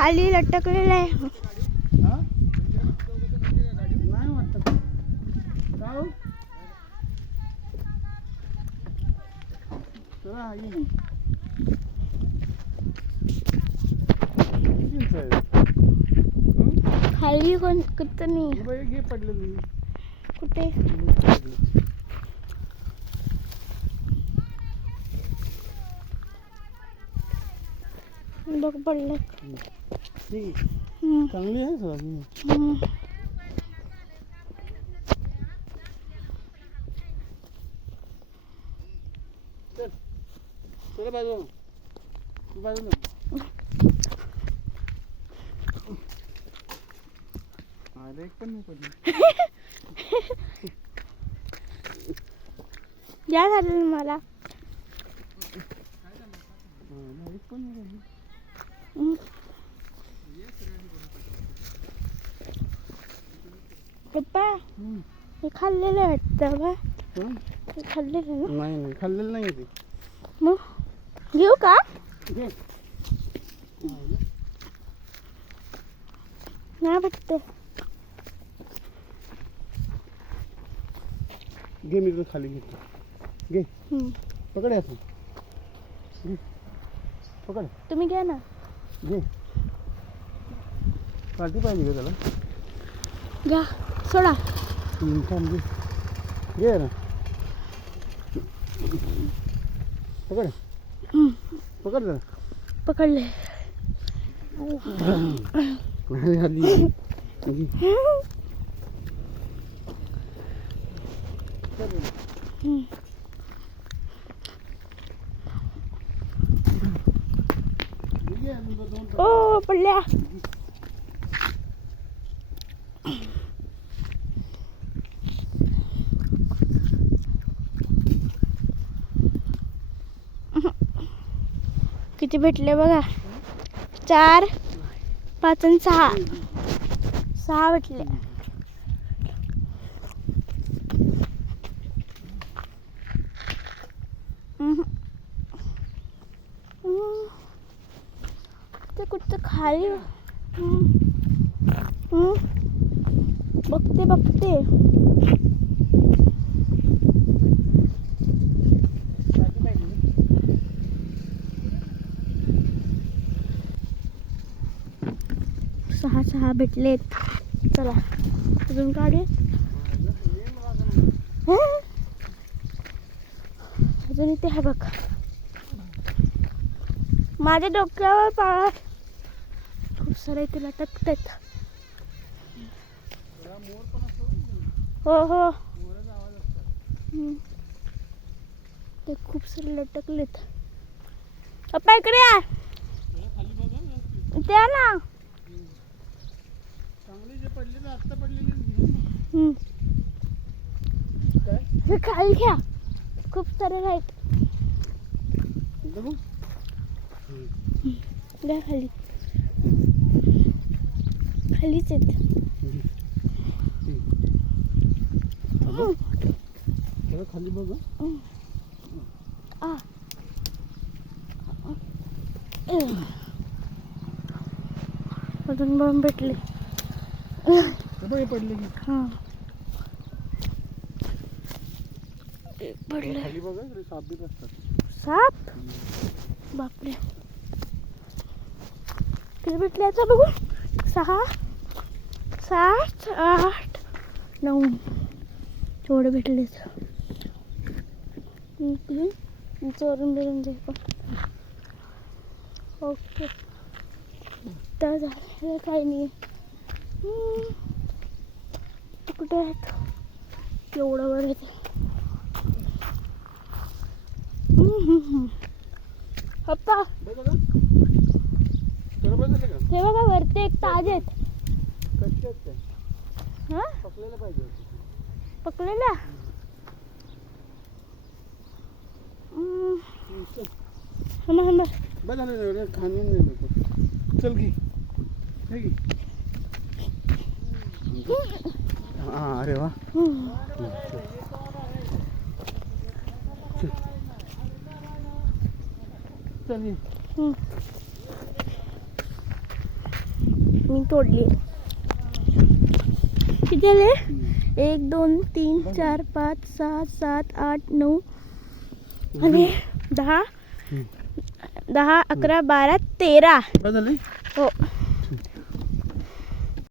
खाली लटकलेला आहे. नाही वाटत का हो? चला ये ना. किती आहे? खाली कोण कुठं नाही. बाई घे पडलेली. कुठे बघ पडलं. चांगली आहे सर. चल बाजू बाजूला. एक पण नाही पडली. या झालं मला. एक पण नाही. पप्पा हे खाल्लेलं वाटतं बा. हे खाल्लेलं ना? नाही खाल्लेलं नाही ते. मग घेऊ का? नाही भेटते. घे मी खाली घेतो. घे पकड याचं. पकड. तुम्ही घ्या ना. घे. काठी पाहिजे का त्याला? घ्या सोडा. घे. घे ना. पकड. पकड जरा. पकडले. खाली. ओ पडल्या. किती भेटले बघा. 4 5 आणि 6 भेटले. ते कुठं खाली. बघते. सहा भेटलेत. चला अजून काढे. अजून इथे आहे बघ. माझ्या डोक्यावर पाळा खूप सारे इथे लटकतात. हो ते खूप सारे लटकलेत. पप्पा इकडे या. त्या ना खाली घ्या. खूप सारे आहेत. घ्या खाली. खालीच आहेत. खाली बघ. अजून बॉम्ब भेटले. पडले. हां पडले. खाली बघा साप बी असतात. साप बापरे. किती भेटले आता बघू. 6 7 8 9 थोडे भेटलेत. चोरून बिरून दे पण. ओके तर झालं काही नाही. कुठे आहेत एवढं वर येते. पप्पा हे बघा वरती एक ताज आहेत. हा पकलेला. चल घे. अरे वा. चल मी तोडली. किती आले? 1 2 3 4 5 6 7 8 9 आणि 10 11 12 13. काय झाले? हो